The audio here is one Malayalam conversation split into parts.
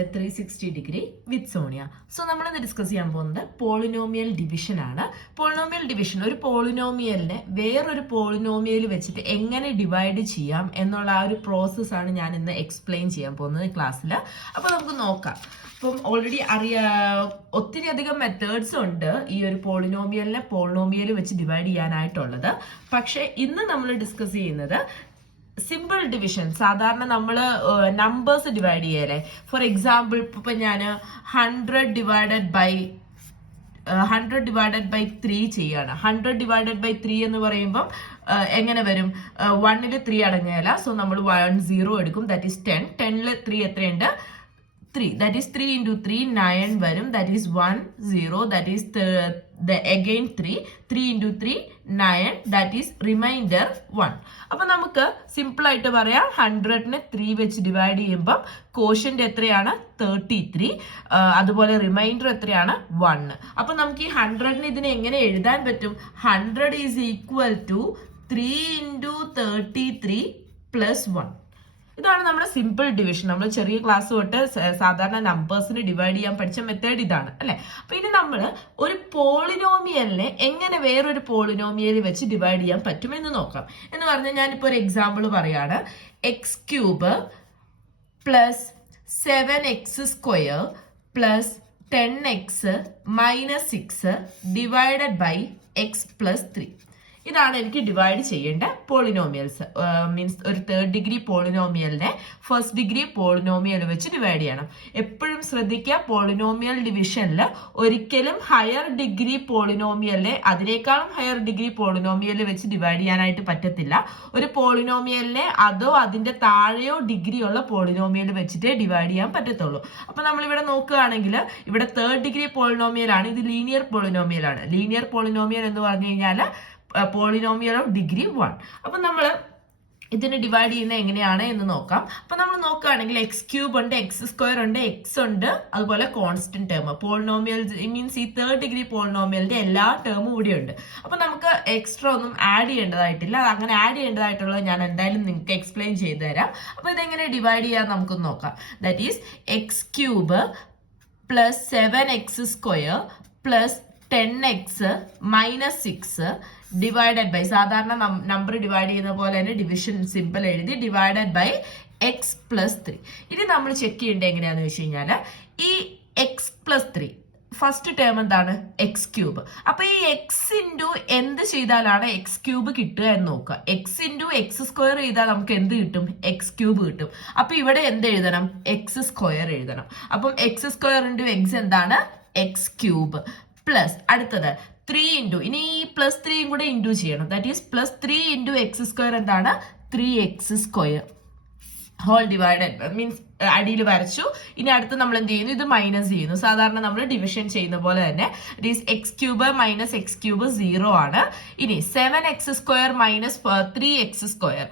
at 360 degree with Sonia. So നമ്മൾ ഇന്ന് ഡിസ്കസ് ചെയ്യാൻ പോകുന്നത് പോളിനോമിയൽ ഡിവിഷൻ ആണ്. പോളിനോമിയൽ ഡിവിഷൻ ഒരു പോളിനോമിയലിനെ വേറൊരു പോളിനോമിയൽ വെച്ചിട്ട് എങ്ങനെ ഡിവൈഡ് ചെയ്യാം എന്നുള്ള ആ ഒരു പ്രോസസ് ആണ് ഞാൻ ഇന്ന് എക്സ്പ്ലെയിൻ ചെയ്യാൻ പോകുന്നത് ക്ലാസ്സിൽ. അപ്പോൾ നമുക്ക് നോക്കാം. അപ്പം ഓൾറെഡി ഒത്തിരി അധികം മെത്തേഡ്സ് ഉണ്ട് ഈ ഒരു പോളിനോമിയലിനെ പോളിനോമിയൽ വെച്ച് ഡിവൈഡ് ചെയ്യാനായിട്ടുള്ളത്. പക്ഷെ ഇന്ന് നമ്മൾ ഡിസ്കസ് ചെയ്യുന്നത് സിമ്പിൾ ഡിവിഷൻ. സാധാരണ നമ്മൾ നമ്പേഴ്സ് ഡിവൈഡ് ചെയ്യല്ലേ. ഫോർ എക്സാമ്പിൾ ഇപ്പൊ ഞാൻ 100 ഡിവൈഡഡ് ബൈ 3 ചെയ്യാണ്. 100 ഡിവൈഡഡ് ബൈ 3 എന്ന് പറയുമ്പം എങ്ങനെ വരും? 1ൽ 3 അടങ്ങിയല്ല. സോ നമ്മൾ 10 എടുക്കും. That is 10. 10ൽ 3 എത്രയുണ്ട്? 3. That is 3 into 3 9 വരും. That is 1 0. That is again 3. 3 into 3 9. That is remainder 1. അപ്പൊ നമുക്ക് സിമ്പിൾ ആയിട്ട് പറയാം 100നെ 3 വെച്ച് ഡിവൈഡ് ചെയ്യുമ്പോൾ കോഷ്യന്റ് എത്രയാണ്? 33. അതുപോലെ റിമൈൻഡർ എത്രയാണ്? 1. അപ്പൊ നമുക്ക് ഈ 100നെ ഇതിനെ എങ്ങനെ എഴുതാൻ പറ്റും? 100 is equal to 3 into 33 plus 1. ഇതാണ് നമ്മുടെ സിമ്പിൾ ഡിവിഷൻ. നമ്മൾ ചെറിയ ക്ലാസ് തൊട്ട് സാധാരണ നമ്പേഴ്സിന് ഡിവൈഡ് ചെയ്യാൻ പഠിച്ച മെത്തേഡ് ഇതാണ് അല്ലെ. അപ്പൊ ഇനി നമ്മൾ ഒരു പോളിനോമിയലിനെ എങ്ങനെ വേറൊരു പോളിനോമിയൽ വെച്ച് ഡിവൈഡ് ചെയ്യാൻ പറ്റുമെന്ന് നോക്കാം. എന്ന് പറഞ്ഞാൽ ഞാനിപ്പോ ഒരു എക്സാമ്പിൾ പറയാണ്. X cube plus 7x square plus 10x minus 6 divided by x plus 3. ഇതാണ് എനിക്ക് ഡിവൈഡ് ചെയ്യേണ്ട പോളിനോമിയൽസ്. മീൻസ് ഒരു 3rd ഡിഗ്രി പോളിനോമിയലിനെ 1st ഡിഗ്രി പോളിനോമിയൽ വെച്ച് ഡിവൈഡ് ചെയ്യണം. എപ്പോഴും ശ്രദ്ധിക്കുക, പോളിനോമിയൽ ഡിവിഷനിൽ ഒരിക്കലും ഹയർ ഡിഗ്രി പോളിനോമിയലിനെ അതിനേക്കാളും ഹയർ ഡിഗ്രി പോളിനോമിയൽ വെച്ച് ഡിവൈഡ് ചെയ്യാനായിട്ട് പറ്റത്തില്ല. ഒരു പോളിനോമിയലിനെ അതോ അതിന്റെ താഴെയോ ഡിഗ്രിയുള്ള പോളിനോമിയൽ വെച്ചിട്ടേ ഡിവൈഡ് ചെയ്യാൻ പറ്റത്തുള്ളൂ. അപ്പൊ നമ്മളിവിടെ നോക്കുകയാണെങ്കിൽ ഇവിടെ 3rd ഡിഗ്രി പോളിനോമിയൽ ആണ്. ഇത് ലീനിയർ പോളിനോമിയൽ ആണ്. ലീനിയർ പോളിനോമിയൽ എന്ന് പറഞ്ഞു കഴിഞ്ഞാൽ പോളിനോമിയൽ ഓഫ് ഡിഗ്രി 1. അപ്പൊ നമ്മൾ ഇതിനെ ഡിവൈഡ് ചെയ്യുന്നത് എങ്ങനെയാണ് എന്ന് നോക്കാം. അപ്പൊ നമ്മൾ നോക്കുകയാണെങ്കിൽ എക്സ് ക്യൂബ് ഉണ്ട്, എക്സ് സ്ക്വയർ ഉണ്ട്, എക്സ് ഉണ്ട്, അതുപോലെ കോൺസ്റ്റന്റ് ടേം. പോളിനോമിയൽ മീൻസ് ഈ 3rd ഡിഗ്രി പോളിനോമിയലിന്റെ എല്ലാ ടേമും ഇവിടെ ഉണ്ട്. അപ്പൊ നമുക്ക് എക്സ്ട്രാ ഒന്നും ആഡ് ചെയ്യേണ്ടതായിട്ടില്ല. അങ്ങനെ ആഡ് ചെയ്യേണ്ടതായിട്ടുള്ളത് ഞാൻ എന്തായാലും നിങ്ങൾക്ക് എക്സ്പ്ലെയിൻ ചെയ്തു തരാം. അപ്പൊ ഇതെങ്ങനെ ഡിവൈഡ് ചെയ്യാൻ നമുക്ക് നോക്കാം. That is x cube plus 7x square plus 10x minus 6 divided by, സാധാരണ നമ്പർ ഡിവൈഡ് ചെയ്യുന്ന പോലെ തന്നെ ഡിവിഷൻ സിമ്പിൾ എഴുതി, ഡിവൈഡഡ് ബൈ എക്സ് പ്ലസ് 3. ഇനി നമ്മൾ ചെക്ക് ചെയ്യേണ്ടത് എങ്ങനെയാന്ന് വെച്ച് കഴിഞ്ഞാൽ ഈ എക്സ് പ്ലസ് 3 ഫസ്റ്റ് ടേം എന്താണ്? X cube. അപ്പൊ ഈ എക്സ് ഇൻറ്റു എന്ത് ചെയ്താലാണ് എക്സ് ക്യൂബ് കിട്ടുക എന്ന് നോക്കുക. എക്സ് ഇൻറ്റു എക്സ് സ്ക്വയർ ചെയ്താൽ നമുക്ക് എന്ത് കിട്ടും? എക്സ് ക്യൂബ് കിട്ടും. അപ്പൊ ഇവിടെ എന്ത് എഴുതണം? എക്സ് സ്ക്വയർ എഴുതണം. അപ്പം എക്സ് സ്ക്വയർ ഇൻറ്റു എക്സ് എന്താണ്? എക്സ് ക്യൂബ് പ്ലസ് അടുത്തത് 3 ഇൻറ്റു, ഇനി ഈ പ്ലസ് 3യും കൂടെ ഇൻറ്റു ചെയ്യണം. That is plus 3 into X square എന്താണ്? 3x square whole divided means അടിയിൽ വരച്ചു. ഇനി അടുത്ത് നമ്മൾ എന്ത് ചെയ്യുന്നു? ഇത് മൈനസ് ചെയ്യുന്നു. സാധാരണ നമ്മൾ ഡിവിഷൻ ചെയ്യുന്ന പോലെ തന്നെ. X cube minus X cube 0 ആണ്. ഇനി 7x square minus 3x square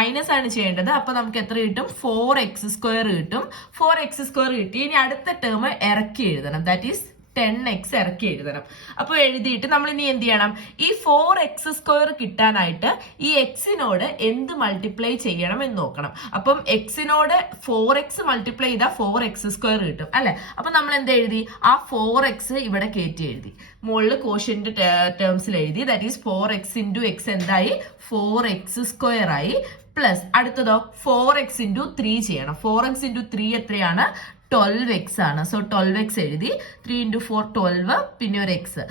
minus ആണ് ചെയ്യേണ്ടത്. അപ്പൊ നമുക്ക് എത്ര കിട്ടും? 4x സ്ക്വയർ കിട്ടും. 4x സ്ക്വയർ കിട്ടി. ഇനി അടുത്ത ടേം ഇറക്കി എഴുതണം. ദാറ്റ് ഈസ് 10x ഇറക്കി എഴുതണം. അപ്പൊ എഴുതിയിട്ട് നമ്മൾ ഇനി എന്ത് ചെയ്യണം? ഈ 4x സ്ക്വയർ കിട്ടാനായിട്ട് ഈ എക്സിനോട് എന്ത് മൾട്ടിപ്ലൈ ചെയ്യണം എന്ന് നോക്കണം. അപ്പം എക്സിനോട് 4x മൾട്ടിപ്ലൈ ചെയ്താൽ 4x സ്ക്വയർ കിട്ടും അല്ലെ. അപ്പൊ നമ്മൾ എന്ത് എഴുതി? ആ 4x ഇവിടെ കയറ്റി എഴുതി. മുകളിൽ കോഷ്യന്റ് ടേംസിൽ എഴുതി. That is 4x into X എന്തായി? 4x സ്ക്വയർ ആയി. പ്ലസ് അടുത്തതോ 4x ഇൻറ്റു 3 ചെയ്യണം. 4x ഇൻറ്റു 3 എത്രയാണ്? 12x ആണ്. സോ 12x എഴുതി. 3 ഇൻറ്റു 4 12, പിന്നെ ഒരു എക്സ്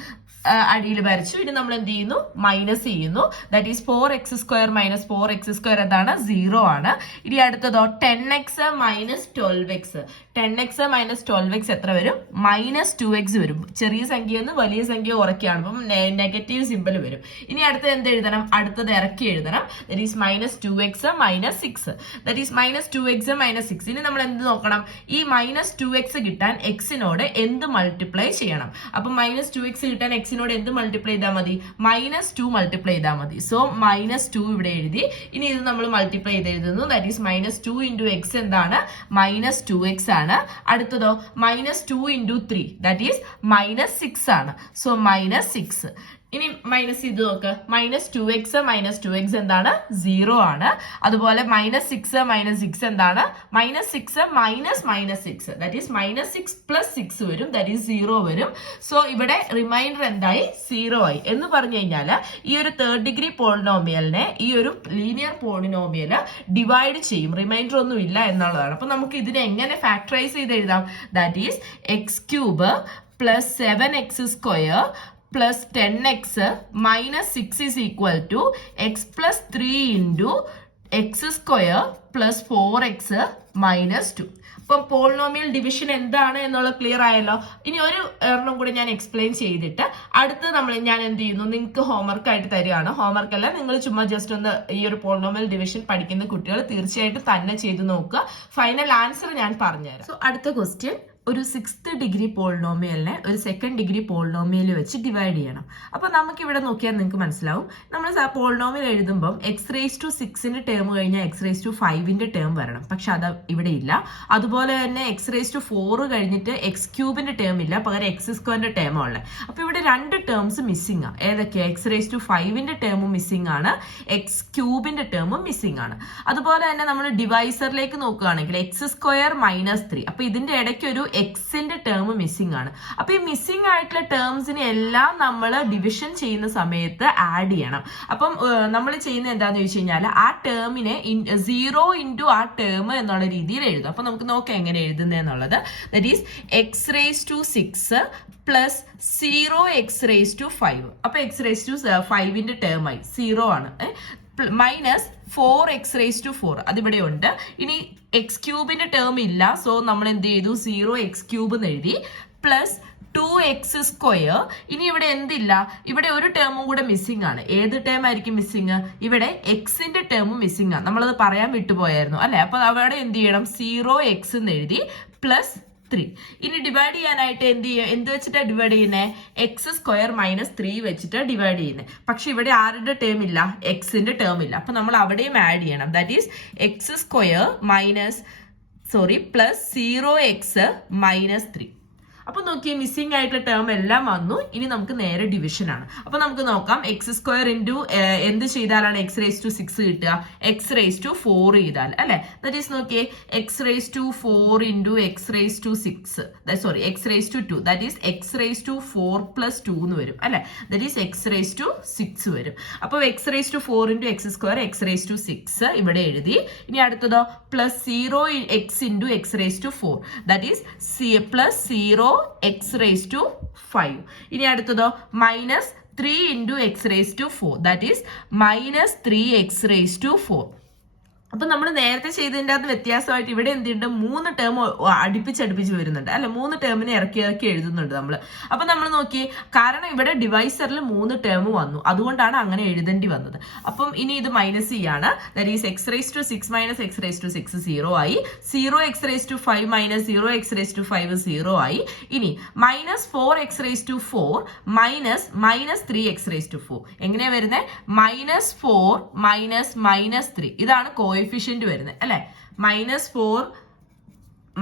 അടിയിൽ വരച്ചു. ഇനി നമ്മൾ എന്ത് ചെയ്യുന്നു? മൈനസ് ചെയ്യുന്നു. That is 4x square minus 4x square എന്താണ്? 0 ആണ്. ഇനി അടുത്തതോ 10x minus 12x. 10x minus 12x എത്ര വരും? മൈനസ് 2x വരും. ചെറിയ സംഖ്യ എന്ന് വലിയ സംഖ്യ കുറയ്ക്കുകയാണ്. അപ്പം നെഗറ്റീവ് സിമ്പിൾ വരും. ഇനി അടുത്തത് എന്ത് എഴുതണം? അടുത്തത് ഇറക്കി എഴുതണം. That is minus 2x minus 6. That is minus 2x minus 6. ഇനി നമ്മൾ എന്ത് നോക്കണം? ഈ മൈനസ് 2x കിട്ടാൻ എക്സിനോട് എന്ത് മൾട്ടിപ്ലൈ ചെയ്യണം? അപ്പൊ മൈനസ് 2x കിട്ടാൻ എക്സിനോട് എന്ത് മൾട്ടിപ്ലൈ ചെയ്താൽ മതി? -2 മൾട്ടിപ്ലൈ ചെയ്താൽ മതി. സോ -2 ഇവിടെ എഴുതി. ഇനി ഇത് നമ്മൾ മൾട്ടിപ്ലൈ ചെയ്ത് എഴുതുന്നു. ദാറ്റ് ഈസ് -2 ഇൻറ്റു എക്സ് എന്താണ്? -2x ആണ്. അടുത്തതോ -2 ഇൻറ്റു 3 ദാറ്റ് ഈസ് -6 ആണ്. സോ -6. ഇനി മൈനസ് ചെയ്ത് നോക്ക്. -2x എന്താണ്? 0 ആണ്. അതുപോലെ -6 എന്താണ്? -6 -6 ദാറ്റ് ഈസ് -6 + 6 വരും, ദാറ്റ് ഈസ് 0 വരും. സോ ഇവിടെ റിമൈൻഡർ എന്തായി? 0 ആയി. എന്ന് പറഞ്ഞു കഴിഞ്ഞാൽ ഈ ഒരു തേർഡ് ഡിഗ്രി പോളിനോമിയലിനെ ഈ ഒരു ലീനിയർ പോളിനോമിയൽ ഡിവൈഡ് ചെയ്യും, റിമൈൻഡർ ഒന്നും ഇല്ല എന്നുള്ളതാണ്. അപ്പൊ നമുക്ക് ഇതിനെ എങ്ങനെ ഫാക്ടറൈസ് ചെയ്ത് എഴുതാം? That is x³ + 7x² plus 10x minus 6 is equal to x plus 3 into x² plus 4x minus 2. അപ്പം പോളിനോമിയൽ ഡിവിഷൻ എന്താണ് എന്നുള്ള ക്ലിയർ ആയല്ലോ. ഇനി ഒരു എണ്ണം കൂടി ഞാൻ എക്സ്പ്ലെയിൻ ചെയ്തിട്ട് അടുത്ത് ഞാൻ എന്ത് ചെയ്യുന്നു, നിങ്ങൾക്ക് ഹോംവർക്ക് ആയിട്ട് തരികയാണ്. ഹോംവർക്ക് അല്ല, നിങ്ങൾ ചുമ്മാ ജസ്റ്റ് ഒന്ന് ഈ ഒരു പോളിനോമിയൽ ഡിവിഷൻ പഠിക്കുന്ന കുട്ടികൾ തീർച്ചയായിട്ടും തന്നെ ചെയ്ത് നോക്കുക. ഫൈനൽ ആൻസർ ഞാൻ പറഞ്ഞുതരാം. സോ അടുത്ത ക്വസ്റ്റ്യൻ, ഒരു 6th ഡിഗ്രി പോളിനോമിയലിനെ ഒരു 2nd ഡിഗ്രി പോളിനോമിയൽ വെച്ച് ഡിവൈഡ് ചെയ്യണം. അപ്പൊ നമുക്ക് ഇവിടെ നോക്കിയാൽ നിങ്ങൾക്ക് മനസ്സിലാവും, നമ്മൾ പോളിനോമിയൽ എഴുതുമ്പോൾ x⁻6ന്റെ ടേം കഴിഞ്ഞാൽ x⁵ ടേം വരണം. പക്ഷെ അത് ഇവിടെ ഇല്ല. അതുപോലെ തന്നെ x⁴ കഴിഞ്ഞിട്ട് x³ ടേം ഇല്ല, പകരം x² ടേമാണ് ഉള്ളത്. അപ്പൊ ഇവിടെ 2 ടേംസ് മിസ്സിംഗ് ആണ്. ഏതൊക്കെയാ? x⁵ ടേമും മിസ്സിംഗ് ആണ്, x³ ടേമും മിസ്സിംഗ് ആണ്. അതുപോലെ തന്നെ നമ്മൾ ഡിവൈസറിലേക്ക് നോക്കുകയാണെങ്കിൽ x² - 3. അപ്പൊ ഇതിന്റെ ഇടയ്ക്ക് ഒരു എക്സിന്റെ ടേം മിസ്സിംഗ് ആണ്. അപ്പൊ ഈ മിസ്സിംഗ് ആയിട്ടുള്ള ടേംസിനെ എല്ലാം നമ്മൾ ഡിവിഷൻ ചെയ്യുന്ന സമയത്ത് ആഡ് ചെയ്യണം. അപ്പം നമ്മൾ ചെയ്യുന്നത് എന്താന്ന് ചോദിച്ചു കഴിഞ്ഞാൽ ആ ടേമിനെ 0 ഇൻറ്റു ആ ടേം എന്നുള്ള രീതിയിൽ എഴുതും. അപ്പൊ നമുക്ക് നോക്കാം എങ്ങനെ എഴുതുന്നതെന്നുള്ളത്. That is x⁻6 plus 0x⁵. അപ്പൊ x⁵ ടേം ആയി 0 ആണ്. മൈനസ് 4x⁴ അതിവിടെ ഉണ്ട്. ഇനി x³ ടേം ഇല്ല, സോ നമ്മൾ എന്ത് ചെയ്തു? 0x³ എന്ന് എഴുതി. Plus 2x². ഇനി ഇവിടെ എന്തില്ല? ഇവിടെ ഒരു ടേമും കൂടെ മിസ്സിംഗ് ആണ്. ഏത് ടേം ആയിരിക്കും മിസ്സിംഗ്? ഇവിടെ എക്സിന്റെ ടേമും മിസ്സിംഗ് ആണ്. നമ്മളത് പറയാൻ വിട്ടുപോയായിരുന്നു അല്ലെ? അപ്പൊ അവിടെ എന്ത് ചെയ്യണം? 0x എന്ന് എഴുതി പ്ലസ് 3. ഇനി ഡിവൈഡ് ചെയ്യാനായിട്ട് എന്ത് വെച്ചിട്ടാണ് ഡിവൈഡ് ചെയ്യുന്നത്? x² - 3 വെച്ചിട്ട് ഡിവൈഡ് ചെയ്യുന്നത്. പക്ഷെ ഇവിടെ ആരുടെ ടേം ഇല്ല? എക്സിന്റെ ടേം ഇല്ല. അപ്പൊ നമ്മൾ അവിടെയും ആഡ് ചെയ്യണം. That is plus 0x - 3. അപ്പൊ നോക്കിയേ, മിസ്സിംഗ് ആയിട്ടുള്ള ടേം എല്ലാം വന്നു. ഇനി നമുക്ക് നേരെ ഡിവിഷൻ ആണ്. അപ്പൊ നമുക്ക് നോക്കാം, x² ഇൻറ്റു എന്ത് ചെയ്താലാണ് x⁻6 കിട്ടുക? x⁴ ചെയ്താൽ അല്ലെ? ദാറ്റ് ഈസ് നോക്കിയേ, x⁴ into x⁻2 that is x⁴ plus 2 എന്ന് വരും അല്ലെ? ദാറ്റ് ഈസ് x⁻6 വരും. അപ്പൊ x⁴ ഇൻറ്റു x², x⁻6 ഇവിടെ എഴുതി. ഇനി അടുത്തതോ plus 0x into x⁴ that is plus 0x⁵. ഇനി അടുത്തതോ minus 3 into x⁴ that is minus 3x⁴. അപ്പൊ നമ്മൾ നേരത്തെ ചെയ്തതിൻ്റെ അത് വ്യത്യാസമായിട്ട് ഇവിടെ എന്തുണ്ട്? 3 ടേം അടുപ്പിച്ച് വരുന്നുണ്ട് അല്ലെ? 3 ടേമിനെ ഇറക്കി എഴുതുന്നുണ്ട് നമ്മൾ. അപ്പൊ നമ്മൾ നോക്കി, കാരണം ഇവിടെ ഡിവൈസറിൽ 3 ടേം വന്നു, അതുകൊണ്ടാണ് അങ്ങനെ എഴുതേണ്ടി വന്നത്. അപ്പം ഇനി ഇത് മൈനസ് ചെയ്യാണ്. That is x⁻6 minus x⁻6 0 ആയി. 0x⁵ മൈനസ് 0x⁵ 0 ആയി. ഇനി മൈനസ് 4x⁴ മൈനസ് -3x⁴. എങ്ങനെയാ വരുന്നത്? -4 മൈനസ് 3. ഇതാണ് കോഎഫിഷ്യന്റ് വരുന്നത് അല്ലെ? -4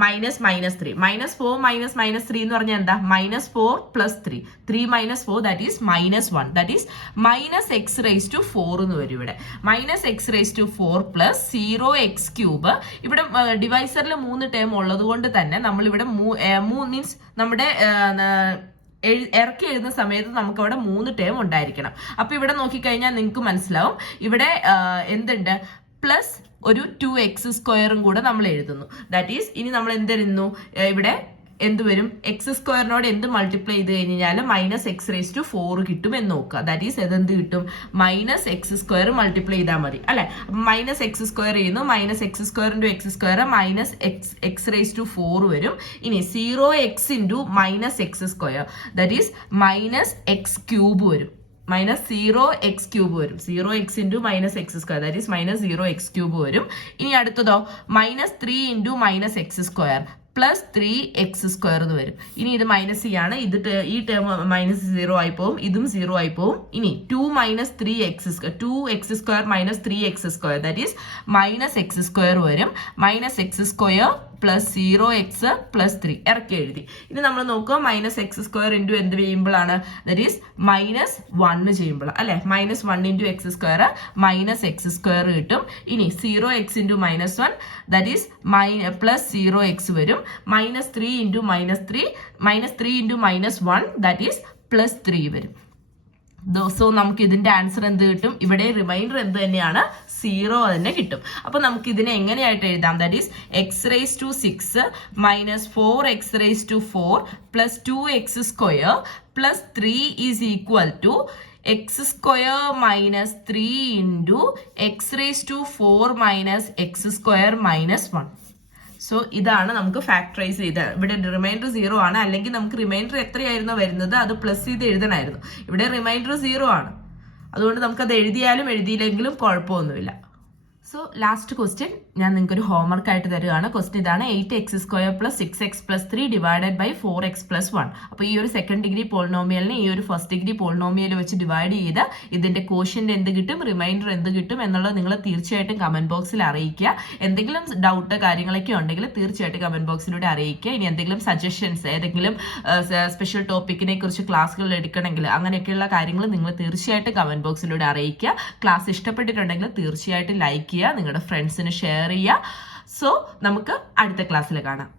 മൈനസ് -3. -4 മൈനസ് -3 എന്ന് പറഞ്ഞാൽ എന്താ? -4 plus 3. 3 - 4 that is -1. That is -x⁴ എന്ന് വരും ഇവിടെ. -x⁴ പ്ലസ് 0x³ ഇവിടെ ഡിവൈസറിൽ 3 ടേം ഉള്ളത് കൊണ്ട് തന്നെ നമ്മൾ ഇവിടെ മീൻസ് നമ്മുടെ ഇറക്കി എഴുതുന്ന സമയത്ത് നമുക്ക് അവിടെ 3 ടേം ഉണ്ടായിരിക്കണം. അപ്പൊ ഇവിടെ നോക്കിക്കഴിഞ്ഞാൽ നിങ്ങൾക്ക് മനസ്സിലാവും, ഇവിടെ എന്തുണ്ട്? പ്ലസ് ഒരു 2x² കൂടെ നമ്മൾ എഴുതുന്നു. ദാറ്റ് ഈസ് ഇനി നമ്മൾ എന്തെഴുതുന്നു? ഇവിടെ എന്ത് വരും? x² എന്ത് മൾട്ടിപ്ലൈ ചെയ്ത് കഴിഞ്ഞാൽ -x⁴ കിട്ടും എന്ന് നോക്കുക. ദാറ്റ് ഈസ് എന്ത് കിട്ടും? -x² മൾട്ടിപ്ലൈ ചെയ്താൽ മതി അല്ലെ? -x² ചെയ്യുന്നു. -x² ഇൻറ്റു x² x⁴ വരും. ഇനി 0x into -x² that is -x³ വരും. -0x³ വരും. 0x into -x² that is -0x³ വരും. ഇനി അടുത്തതോ -3 ഇൻറ്റു -x² പ്ലസ് 3x² എന്ന് വരും. ഇനി ഇത് മൈനസ് ചെയ്യാണ്. ഈ ടേം -0 ആയി പോവും, ഇതും 0 ആയി പോവും. ഇനി 2 - 3x² -3x² that is -x² വരും. -x² പ്ലസ് 0x പ്ലസ് 3 ഇറക്കി എഴുതി. ഇനി നമ്മൾ നോക്കുക -x² ഇൻറ്റു എന്ത് ചെയ്യുമ്പോഴാണ്, ദറ്റ് ഈസ് -1 ചെയ്യുമ്പോൾ അല്ലെ, -1 ഇൻറ്റു x² -x² കിട്ടും. ഇനി 0x into -1 that is plus 0x വരും. -3 into -3 into -1 that is plus 3 വരും. സോ നമുക്ക് ഇതിന്റെ ആൻസർ എന്ത് കിട്ടും, ഇവിടെ റിമൈൻഡർ എന്ത് തന്നെയാണ്, 0 തന്നെ കിട്ടും. അപ്പൊ നമുക്ക് ഇതിനെ എങ്ങനെയായിട്ട് എഴുതാം, that is x⁻6 -4x⁴ plus 2x² plus 3 is equal to x² minus 3 into x⁴ minus x² minus 1. So ഇതാണ് നമുക്ക് ഫാക്ടറൈസ് ചെയ്ത്, ഇവിടെ റിമൈൻഡർ 0 ആണ്, അല്ലെങ്കിൽ നമുക്ക് റിമൈൻഡർ എത്രയായിരുന്നു വരുന്നത് അത് പ്ലസ് ചെയ്ത് എഴുതണമായിരുന്നു. ഇവിടെ റിമൈൻഡർ 0 ആണ്, അതുകൊണ്ട് നമുക്കത് എഴുതിയാലും എഴുതിയില്ലെങ്കിലും കുഴപ്പമൊന്നുമില്ല. സോ ലാസ്റ്റ് ക്വസ്റ്റ്യൻ ഞാൻ നിങ്ങൾക്ക് ഒരു ഹോംവർക്ക് ആയിട്ട് തരുകയാണ്. ക്വസ്റ്റ്യൻ ഇതാണ്, 8x² plus 6x plus 3 divided by 4x plus 1. അപ്പോൾ ഈ ഒരു സെക്കൻഡ് ഡിഗ്രി പോളിനോമിയലിനെ ഈ ഒരു ഫസ്റ്റ് ഡിഗ്രി പോളിനോമിയൽ വെച്ച് ഡിവൈഡ് ചെയ്ത് ഇതിന്റെ കോഷ്യന്റ് എന്ത് കിട്ടും, റിമൈൻഡർ എന്ത് കിട്ടും എന്നുള്ളത് നിങ്ങൾ തീർച്ചയായിട്ടും കമന്റ് ബോക്സിൽ അറിയിക്കുക. എന്തെങ്കിലും ഡൗട്ട് കാര്യങ്ങളൊക്കെ ഉണ്ടെങ്കിൽ തീർച്ചയായിട്ടും കമന്റ് ബോക്സിലൂടെ അറിയിക്കുക. ഇനി എന്തെങ്കിലും സജഷൻസ്, ഏതെങ്കിലും സ്പെഷ്യൽ ടോപ്പിക്കിനെ കുറിച്ച് ക്ലാസ്സുകൾ എടുക്കണമെങ്കിൽ അങ്ങനെയൊക്കെയുള്ള കാര്യങ്ങൾ നിങ്ങൾ തീർച്ചയായിട്ടും കമന്റ് ബോക്സിലൂടെ അറിയിക്കുക. ക്ലാസ് ഇഷ്ടപ്പെട്ടിട്ടുണ്ടെങ്കിൽ തീർച്ചയായിട്ടും ലൈക്ക് ചെയ്യുക, നിങ്ങളുടെ ഫ്രണ്ട്സിന് ഷെയർ ചെയ്യുക. സോ നമുക്ക് അടുത്ത ക്ലാസ്സിൽ കാണാം.